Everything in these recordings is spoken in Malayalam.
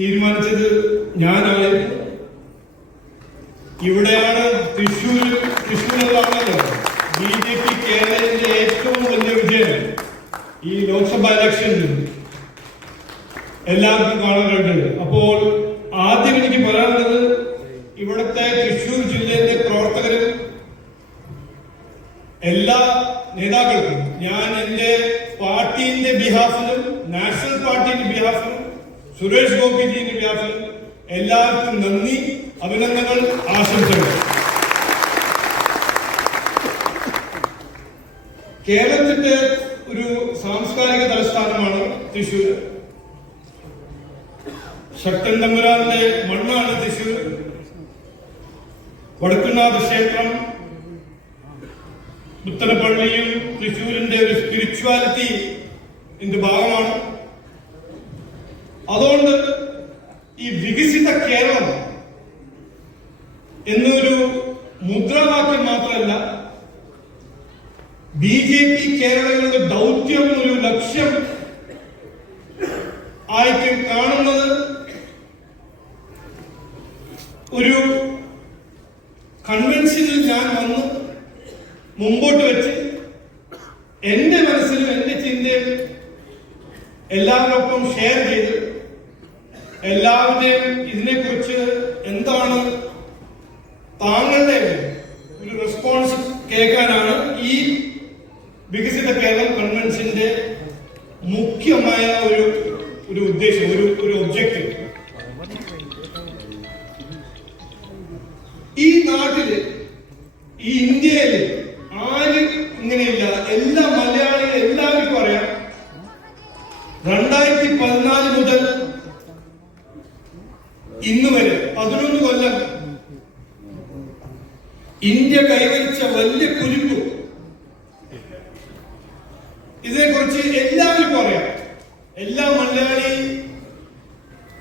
തീരുമാനിച്ചത് ഞാനായിരുന്നു ഇവിടെയാണ് തൃശ്ശൂരിൽ തൃശ്ശൂരിലാണല്ലോ ബി ജെ പി കേരളത്തിന്റെ ഏറ്റവും വലിയ വിജയം ഈ ലോക്സഭാ ഇലക്ഷനിൽ എല്ലാവർക്കും കാണാൻ കഴിഞ്ഞത്. അപ്പോൾ ആദ്യം എനിക്ക് പറയാനുള്ളത് ഇവിടുത്തെ തൃശ്ശൂർ ജില്ലയിലെ പ്രവർത്തകരും എല്ലാ നേതാക്കൾക്കും ഞാൻ എന്റെ പാർട്ടിന്റെ ബിഹാഫിലും നാഷണൽ പാർട്ടിന്റെ ബിഹാഫിലും സുരേഷ് ഗോപിജിന്റെ ബിഹാഫിലും എല്ലാവർക്കും നന്ദി അഭിനന്ദനങ്ങൾ ആശംസകൾ. കേരളത്തിന്റെ ഒരു സാംസ്കാരിക തലസ്ഥാനമാണ് തൃശ്ശൂർ. ശക്തൻ തമ്പുരാന്റെ മണ്ണാണ് തൃശ്ശൂർ. വടക്കുന്നാഥ ക്ഷേത്രം പുത്തനപ്പള്ളിയും തൃശ്ശൂരിന്റെ ഒരു സ്പിരിച്വാലിറ്റി ഇതിന്റെ ഭാഗമാണ്. അതുകൊണ്ട് ഈ വികസിത കേരളം എന്നൊരു മുദ്രാവാക്യം മാത്രമല്ല ബി ജെ പി കേരളങ്ങളുടെ ദൗത്യം ഒരു ലക്ഷ്യം ആയിട്ട് കാണുന്നത് ഒരു കൺവെൻഷനിൽ ഞാൻ വന്ന് മുമ്പോട്ട് വെച്ച് എന്റെ മനസ്സിലും എന്റെ ചിന്തയും എല്ലാവർക്കും ഷെയർ ചെയ്ത് എല്ലാവരുടെയും ഇതിനെക്കുറിച്ച് എന്താണ് താങ്കളുടെ ഒരു റെസ്പോൺസ് കേൾക്കാനാണ് ഈ വികസിത കേരളം കൺവെൻഷന്റെ മുഖ്യമായ ഒരു ഒരു ഉദ്ദേശം ഒരു ഒരു ഒബ്ജക്റ്റീവ് ഈ നാട്ടിൽ ഈ ഇന്ത്യയിൽ ആരും ഇങ്ങനെയില്ല. എല്ലാ മലയാളികളും എല്ലാവർക്കും അറിയാം. രണ്ടായിരത്തി പതിനാല് ഇന്ന് വരെ പതിനൊന്ന് കൊല്ലം ഇന്ത്യ കൈവരിച്ച വലിയ കുരിപ്പ് ഇതിനെക്കുറിച്ച് എല്ലാവർക്കും അറിയാം. എല്ലാ മലയാളി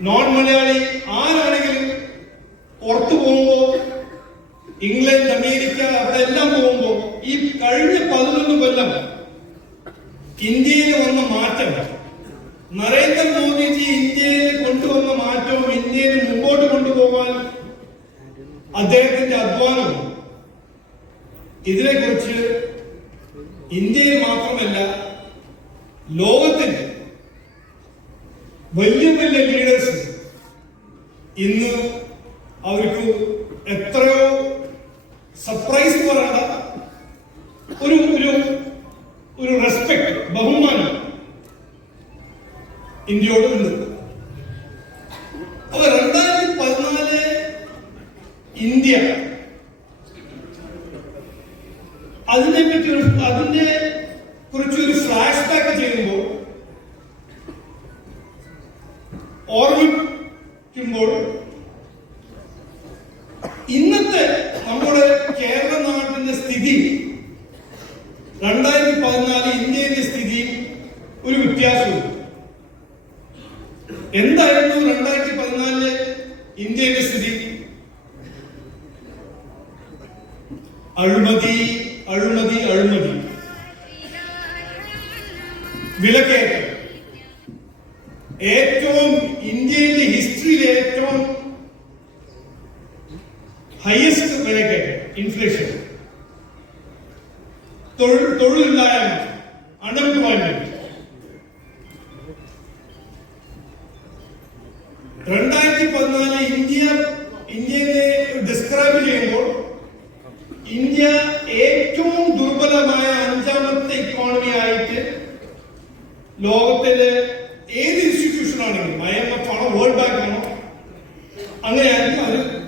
നോൺ മലയാളി ആരാണെങ്കിലും പുറത്തു പോകുമ്പോ ഇംഗ്ലണ്ട് അമേരിക്ക അവിടെ എല്ലാം പോകുമ്പോ ഈ കഴിഞ്ഞ പതിനൊന്ന് കൊല്ലം ഇന്ത്യയിൽ വന്ന മാറ്റം നരേന്ദ്രമോദിജി ഇന്ത്യയിൽ കൊണ്ടുവന്ന മാറ്റവും ഇന്ത്യയിൽ മുമ്പോട്ട് കൊണ്ടുപോകാൻ അദ്ദേഹത്തിന്റെ അധ്വാനം ഇതിനെക്കുറിച്ച് ഇന്ത്യയിൽ മാത്രമല്ല ലോകത്തിൽ വലിയ വലിയ ലീഡേഴ്സ് ഇന്ന് അവർക്ക് എത്രയോ സർപ്രൈസ് പറയേണ്ട ഒരു ഒരു ഒരു റെസ്പെക്ട് ഇന്ത്യയോട് ഉണ്ട് അപ്പൊ രണ്ടായിരത്തി പതിനാല് ഇന്ത്യ അതിനെ പറ്റി ഒരു അതിനെ കുറിച്ച് ഒരു ഫ്ലാഷ് ബാക്ക് ചെയ്യുമ്പോൾ ഓർമ്മിക്കുമ്പോൾ ഇന്നത്തെ നമ്മുടെ കേരള നാട്ടിന്റെ സ്ഥിതി രണ്ടായിരത്തി പതിനാല് ഇന്ത്യയിലെ സ്ഥിതി ഒരു വ്യത്യാസമുണ്ട് എന്തായിരുന്നു രണ്ടായിരത്തി പതിനാലിലെ ഇന്ത്യയുടെ സ്ഥിതി? അഴിമതി അഴിമതി അഴിമതി. വിലക്കയറ്റം. ഏറ്റവും ഇന്ത്യയിലെ ഹിസ്റ്ററിയിലെ ഏറ്റവും ഹയസ്റ്റ് വിലക്കയറ്റം ഇൻഫ്ലേഷൻ തൊഴിൽ തൊഴിലില്ലായ്മ.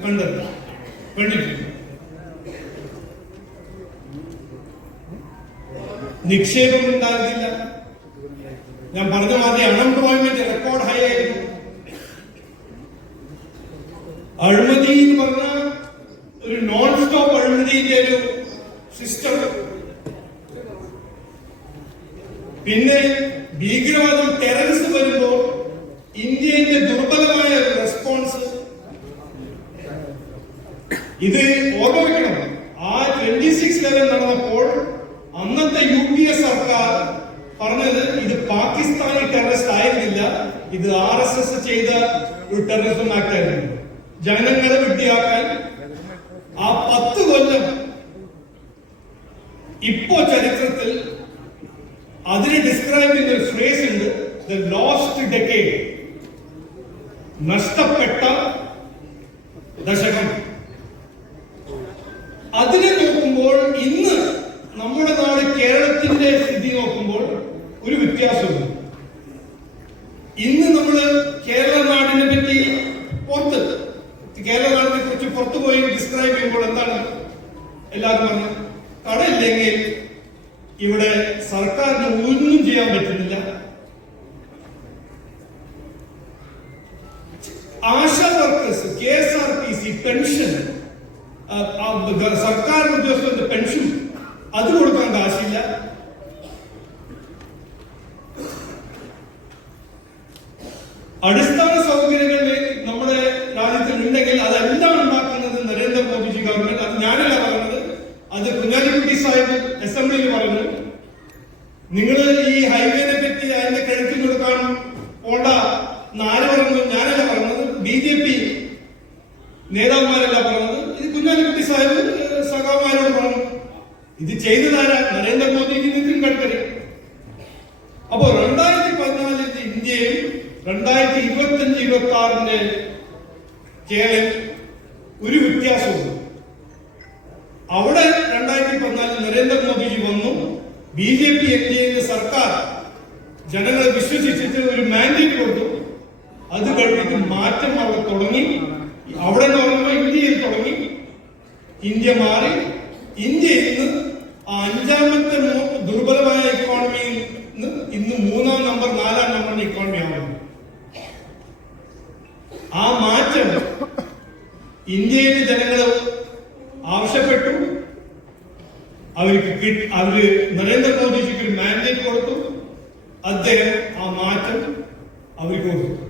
അവർ കണ്ടത് നിക്ഷേപം ഉണ്ടാകുന്നില്ല ഞാൻ പറഞ്ഞ മാതിരി അൺഎംപ്ലോയ്മെന്റ് റെക്കോർഡ് ഹൈ ആയിരുന്നു അഴിമതി എന്ന് പറഞ്ഞ ഒരു നോൺ സ്റ്റോപ്പ് അഴിമതിന്റെ ഒരു സിസ്റ്റം പിന്നെ പിന്നെ ഭീകരവാദം ടെററിസ്റ്റ് വരുമ്പോൾ ഇന്ത്യയുടെ ദുർബലമായ റെസ്പോൺസ് ഇത് ഓർമ്മിക്കണം ആ ട്വന്റി സിക്സ് ലെവൻ നടന്നപ്പോൾ അന്നത്തെ യു പി എ സർക്കാർ പറഞ്ഞത് ഇത് പാകിസ്ഥാനി ടെററിസ്റ്റ് ആയിരുന്നില്ല ഇത് ആർ എസ് എസ് ചെയ്ത ആയിരുന്നു ജനങ്ങളെ വിട്ടിയാക്കാൻ ആ പത്ത് കൊല്ലം ഇപ്പോ ചരിത്രത്തിൽ അതിനെ ഡിസ്ക്രൈബ് ചെയ്യുന്ന ഒരു ഫ്രേസ് ഉണ്ട് ദ ലോസ്റ്റ് ഡെക്കേഡ് നഷ്ടപ്പെട്ട ദശകം. അതിനെ നോക്കുമ്പോൾ ഇന്ന് നമ്മുടെ നാട് കേരളത്തിന്റെ സ്ഥിതി നോക്കുമ്പോൾ ഒരു വ്യത്യാസമുണ്ട്. ഇന്ന് നമ്മൾ കേരള കേരള നാടിനെ കുറിച്ച് പുറത്തു പോയി ഡിസ്ക്രൈബ് ചെയ്യുമ്പോൾ എന്താണ് എല്ലാവരും പറഞ്ഞു കടയില്ലെങ്കിൽ ഇവിടെ സർക്കാരിന് ഒന്നും ചെയ്യാൻ പറ്റുന്നില്ല. Asha workers K S R T C pension സർക്കാർ ഉദ്യോഗസ്ഥരുടെ പെൻഷൻ അത് കൊടുക്കാൻ കാശില്ല അടിസ്ഥാന സൗകര്യങ്ങൾ നമ്മുടെ രാജ്യത്തിൽ ഉണ്ടെങ്കിൽ അതെല്ലാം ഉണ്ടാക്കുന്നത് നരേന്ദ്രമോദിജി ഗവൺമെന്റ് അത് ഞാനല്ല പറഞ്ഞത് അത് കുഞ്ഞാലിക്കുട്ടി സാഹിബ് അസംബ്ലിയിൽ പറഞ്ഞു നിങ്ങൾ ഈ ഹൈവേനെ പറ്റി അതിന്റെ കഴുത്തിൽ കൊടുക്കാൻ പോണ്ട. നാല് പറഞ്ഞു ഞാനല്ല പറഞ്ഞത്. ബി ജെ പി നേതാക്കന്മാരല്ല പറഞ്ഞത്. ഇത് കുഞ്ഞാലിക്കുട്ടി സാഹിബ് സഖാമാരോട് പറഞ്ഞു. ഇത് ചെയ്തതാരാ നരേന്ദ്രമോദിക്ക് നിതിൻ ഗഡ്കരി അപ്പോ രണ്ടായിരത്തി പതിനാലിന്റെ ഇന്ത്യയും രണ്ടായിരത്തി ഇരുപത്തി അഞ്ച് ഇരുപത്തി ആറിന്റെ കേരളം ഒരു വ്യത്യാസമുണ്ട് അവിടെ രണ്ടായിരത്തി പതിനാലിൽ നരേന്ദ്രമോദിജി വന്നു B J P N D എന്റെ സർക്കാർ ജനങ്ങളെ വിശ്വസിച്ചിട്ട് ഒരു മാൻഡേറ്റ് കൊടുത്തു. അത് കഴിഞ്ഞിട്ട് മാറ്റം അവിടെ തുടങ്ങി. അവിടെ എന്ന് പറയുമ്പോൾ ഇന്ത്യയിൽ തുടങ്ങി. ഇന്ത്യ മാറി. ഇന്ത്യ ഇന്ന് ആ അഞ്ചാമത്തെ ദുർബലമായ ഇക്കോണമിയിൽ നിന്ന് ഇന്ന് മൂന്നാം നമ്പർ നാലാം നമ്പറിന്റെ ഇക്കോണമി ആവുന്നു ആ മാറ്റം ഇന്ത്യയിലെ ജനങ്ങൾ അവർക്ക് അവർ നരേന്ദ്രമോദിജിക്ക് ഒരു മാൻഡേറ്റ് കൊടുത്തു. അദ്ദേഹം ആ മാറ്റം അവർക്ക് കൊടുത്തു.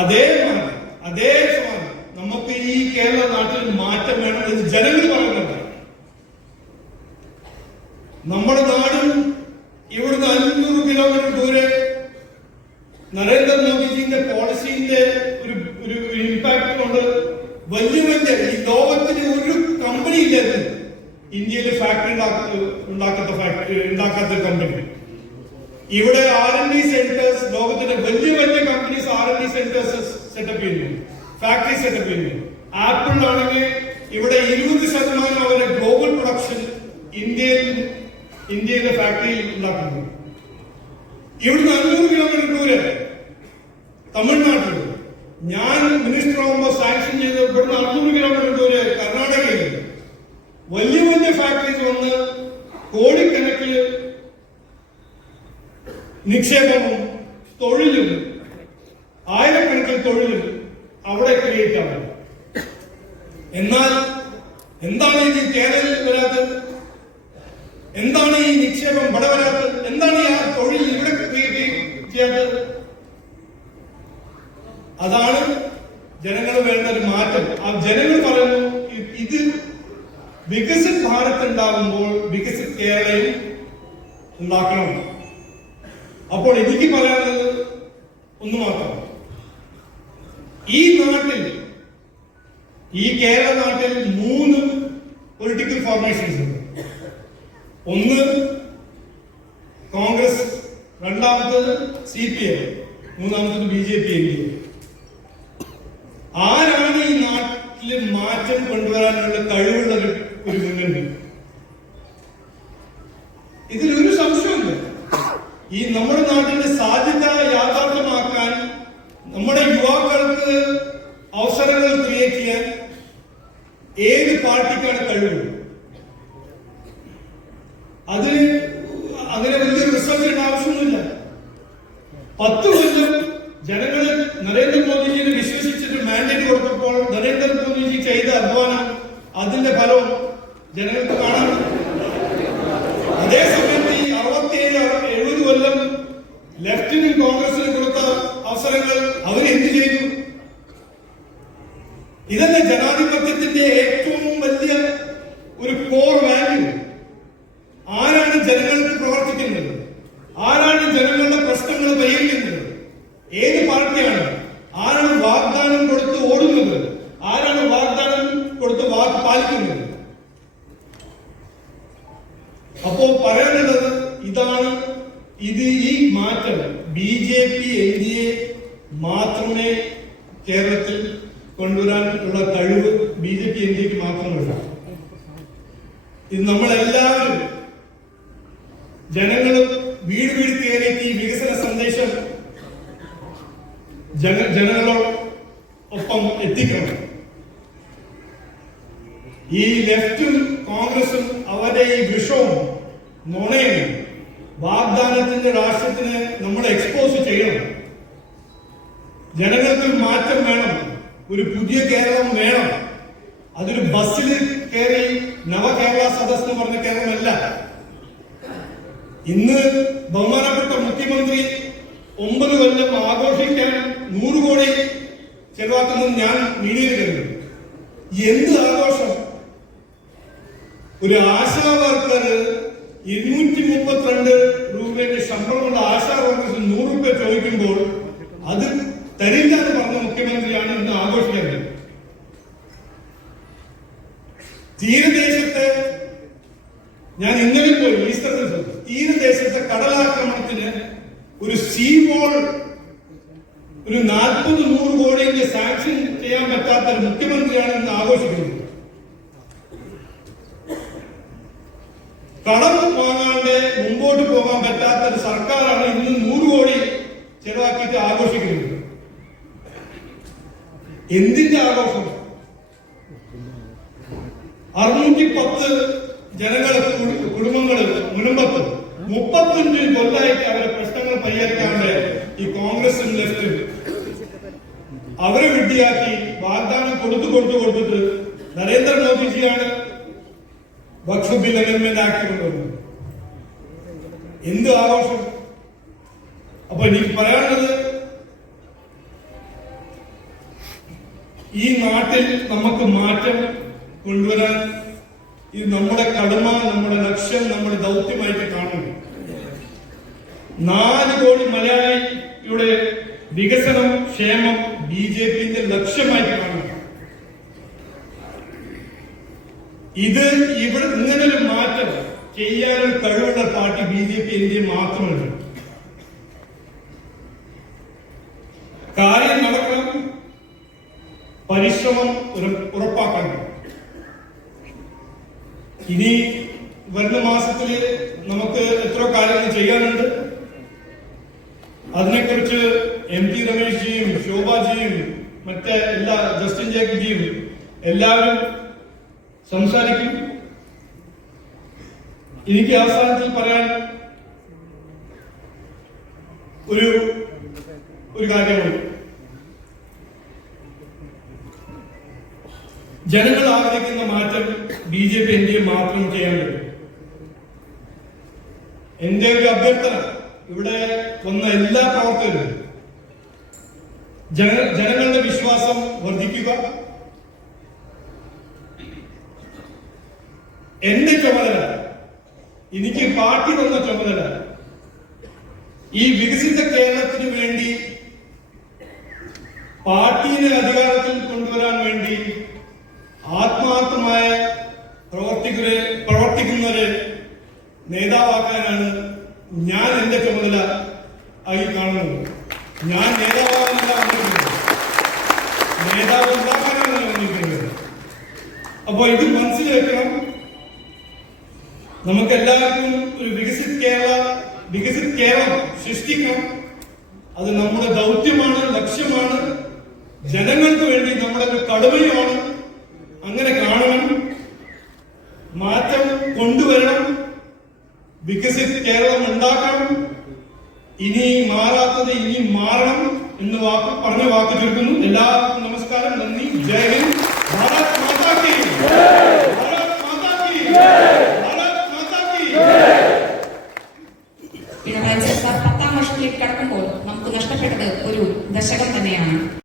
അതേ മാറ്റം അതേ സമാനം നമുക്ക് ഈ കേരള നാട്ടിൽ മാറ്റം വേണം എന്ന് ജനങ്ങൾ പറയുന്നുണ്ട്. നമ്മുടെ നാടും ഇവിടുന്ന് അഞ്ഞൂറ് കിലോമീറ്റർ ദൂരെ നരേന്ദ്രമോദിജിന്റെ പോളിസിന്റെ ഒരു ഒരു ഇമ്പാക്ട് കൊണ്ട് വലിയ വലിയ ഈ ലോകത്തിന് ഒരു കമ്പനി ഇല്ലായിരുന്നു ഇന്ത്യയിൽ ഫാക്ടറി ഉണ്ടാക്കാത്ത ഫാക്ടറി ഉണ്ടാക്കാത്ത കമ്പനി ഇവിടെ ആർ എൻ ഡി സെന്റേഴ്സ് ലോകത്തിന്റെ വലിയ വലിയ companies R N D centres setup ചെയ്യുന്നു. ഫാക്ടറി സെറ്റപ്പ് ചെയ്യുന്നു. ആപ്പിൾ ആണെങ്കിൽ ഇവിടെ ഇരുപത് ശതമാനം അവരുടെ ഗ്ലോബൽ പ്രൊഡക്ഷൻ ഇന്ത്യയിൽ ഇന്ത്യയിലെ ഫാക്ടറിയിൽ ഉണ്ടാക്കുന്നു. ഇവിടുന്ന് അഞ്ഞൂറ് കിലോമീറ്റർ ദൂരെ തമിഴ്നാട്ടിൽ. ഞാൻ മിനിസ്റ്റർ ആകുമ്പോൾ സാങ്ഷൻ ചെയ്ത് ഇവിടുന്ന് അറുന്നൂറ് കിലോമീറ്റർ ദൂരെ കർണാടകയിൽ വലിയ വലിയ ഫാക്ടറീസ് വന്ന് കോടിക്കണക്കിന് നിക്ഷേപവും തൊഴിലും ആയിരക്കണക്കിന് തൊഴിലും അവിടെ ക്രിയേറ്റ് ആവും എന്നാൽ എന്താണ് ഇത് കേരളത്തിൽ വരാത്തത്? എന്താണ് ഈ നിക്ഷേപം ഇവിടെ വരാത്തത്? എന്താണ് ആ തൊഴിൽ ഇവിടെ ക്രിയേറ്റ് ചെയ്യാത്തത് അതാണ് ജനങ്ങൾ വേണ്ട ഒരു മാറ്റം. ആ ജനങ്ങൾ പറയുന്നു ഇത് വികസിത് ഭാരത് ഉണ്ടാകുമ്പോൾ വികസിത് കേരളയും ഉണ്ടാക്കണം. അപ്പോൾ എനിക്ക് പറയാനുള്ളത് ഒന്ന് മാത്രം. ഈ നാട്ടിൽ ഈ കേരള നാട്ടിൽ മൂന്ന് പൊളിറ്റിക്കൽ ഫോർമേഷൻസ് ഉണ്ട്. ഒന്ന് കോൺഗ്രസ് രണ്ടാമത്തത് സി പി എം മൂന്നാമത്തത് B J P N D ആരാണ് ഈ നാട്ടിൽ മാറ്റം കൊണ്ടുവരാനുള്ള കഴിവുള്ള ഒരു മുന്നണി? ജനങ്ങൾ നരേന്ദ്രമോദിജിയെ വിശ്വസിച്ചിട്ട് മാൻഡേറ്റ് കൊടുത്തപ്പോൾ നരേന്ദ്രമോദിജി ചെയ്ത അധ്വാനം അതിന്റെ ഫലവും ജനങ്ങൾക്ക് കാണാം ഏത് പാർട്ടിയാണ് ജന ജനങ്ങളോടൊപ്പം എത്തിക്കണം. ഈ ലെഫ്റ്റും കോൺഗ്രസും അവരുടെ ഈ വിഷവും നുണയും വാഗ്ദാനത്തിന്റെ രാഷ്ട്രത്തിന് നമ്മൾ എക്സ്പോസ് ചെയ്യണം. ജനങ്ങൾക്ക് ഒരു മാറ്റം വേണം. ഒരു പുതിയ കേരളം വേണം. അതൊരു ബസ്സിൽ കയറി നവകേരള സദസ് എന്ന് പറഞ്ഞ കേരളമല്ല. ഇന്ന് ബഹുമാനപ്പെട്ട മുഖ്യമന്ത്രി ഒമ്പത് നൂറ് കോടി ചെലവാക്കുന്നത് ഞാൻ മീഡിയയിൽ കരുതുന്നു. എന്ത് ആഘോഷം? ഒരു ആശാ വർക്കർ ഇരുന്നൂറ്റി മുപ്പത്തിരണ്ട് രൂപയുടെ ശമ്പളമുള്ള ആശാ വർക്കേഴ്സ് നൂറ് രൂപ ചോദിക്കുമ്പോൾ അത് തരില്ല എന്ന് പറഞ്ഞ മുഖ്യമന്ത്രിയാണ് ഇന്ന് ആഘോഷിക്കുന്നത്. തീരദേശത്തെ ഞാൻ ഇന്നലെ പോയി ഈസ്റ്റർ ദിവസം തീരദേശത്തെ കടലാക്രമണത്തിന് ഒരു സീ വോൾ ഒരു നാൽപ്പത് നൂറ് കോടിയെ സാങ്ഷൻ ചെയ്യാൻ പറ്റാത്ത മുഖ്യമന്ത്രിയാണെന്ന് ആഘോഷിക്കുന്നു. കടം വാങ്ങാണ്ട് മുമ്പോട്ട് പോകാൻ പറ്റാത്ത ഒരു സർക്കാരാണ് ഇന്ന് നൂറ് കോടി ചെലവാക്കിയിട്ട് ആഘോഷിക്കുന്നത്. എന്തിന്റെ ആഘോഷം? അറുന്നൂറ്റി പത്ത് ജനങ്ങളെ കുടുംബങ്ങൾ മുനമ്പത്ത് മുപ്പത്തഞ്ച് കൊല്ലായിട്ട് അവരെ പ്രശ്നങ്ങൾ പരിഹരിക്കാണ്ട് ഈ കോൺഗ്രസും ലെഫ്റ്റും അവരെ വിഡ്ഢിയാക്കി വാഗ്ദാനം കൊടുത്തു കൊടുത്തു കൊടുത്തിട്ട് നരേന്ദ്രമോദിജിയാണ് ബിൽ അമെന്റ്മെന്റ് ആക്ട് കൊണ്ടുവന്നത് എന്ത് ആഘോഷം? അപ്പൊ എനിക്ക് പറയാനുള്ളത് ഈ നാട്ടിൽ നമുക്ക് മാറ്റം കൊണ്ടുവരാൻ ഈ നമ്മുടെ കടമ നമ്മുടെ ലക്ഷ്യം നമ്മുടെ ദൗത്യമായിട്ട് കാണുന്നു നാല് കോടി മലയാളിയുടെ വികസനം ക്ഷേമം ബി ജെ പിന്റെ കാണുന്നു ഇത് ഇവിടെ ഇങ്ങനൊരു മാറ്റം ചെയ്യാനും കഴിവുള്ള party B J P India മാത്രമല്ല. കാര്യം നടക്കണം പരിശ്രമം ഉറപ്പാക്കണം. ഇനി വരുന്ന മാസത്തിൽ നമുക്ക് എത്ര കാര്യങ്ങൾ ചെയ്യാനുണ്ട്. അതിനെക്കുറിച്ച് എം ടി രമേശ്ജിയും ശോഭാജിയും മറ്റേ എല്ലാ ജസ്റ്റിൻ ജേക്കബ്ജിയും എല്ലാവരും സംസാരിക്കും. എനിക്ക് അവസാനത്തിൽ പറയാൻ ഒരു ഒരു കാര്യമുണ്ട്. ജനങ്ങൾ ആഗ്രഹിക്കുന്ന മാറ്റം ബി ജെ പി എൻ മാത്രം ചെയ്യാൻ കഴിയും എന്റെ ഒരു അഭ്യർത്ഥന ഇവിടെ വന്ന എല്ലാ പ്രവർത്തകരും ജനങ്ങളുടെ വിശ്വാസം വർദ്ധിക്കുക. എന്റെ ചുമതല എനിക്ക് പാർട്ടി തന്ന ചുമതല ഈ വികസിത കേരളത്തിന് വേണ്ടി പാർട്ടിയെ അധികാരത്തിൽ കൊണ്ടുവരാൻ വേണ്ടി ആത്മാർത്ഥമായ പ്രവർത്തിക്കരെ പ്രവർത്തിക്കുന്നവരെ നേതാവാക്കാനാണ് ഞാൻ എന്റെ ചുമതല ആയി കാണുന്നത്. ഞാൻ വന്നിരിക്കുന്നത് നേതാവ് ഉണ്ടാക്കാനാണ് വന്നിരിക്കുന്നത്? അപ്പൊ ഇത് മനസ്സിലാക്കണം. നമുക്ക് എല്ലാവർക്കും ഒരു വികസിത് കേരള വികസിത് കേരളം സൃഷ്ടിക്കണം അത് നമ്മുടെ ദൗത്യമാണ് ലക്ഷ്യമാണ്. ജനങ്ങൾക്ക് വേണ്ടി നമ്മുടെ ഒരു കടുവയുമാണ് അങ്ങനെ കാണണം. മാറ്റം കൊണ്ടുവരണം. വികസിത് കേരളം ഉണ്ടാക്കണം. ഇനി മാറാത്തത് ഇനി മാറണം എന്ന് വാക്ക് പറഞ്ഞ വാക്ക് ചുരുക്കുന്നു. എല്ലാവർക്കും നമസ്കാരം. നന്ദി. ജയ ഹിന്ദ്. ഭാരത് മാതാ കി ഭാരത് മാതാ കി ഭാരത് മാതാ കി പിണറായി സർക്കാർ പത്താം വർഷത്തിലേക്ക് കടക്കുമ്പോൾ നമുക്ക് നഷ്ടപ്പെട്ടത് ഒരു ദശകം തന്നെയാണ്.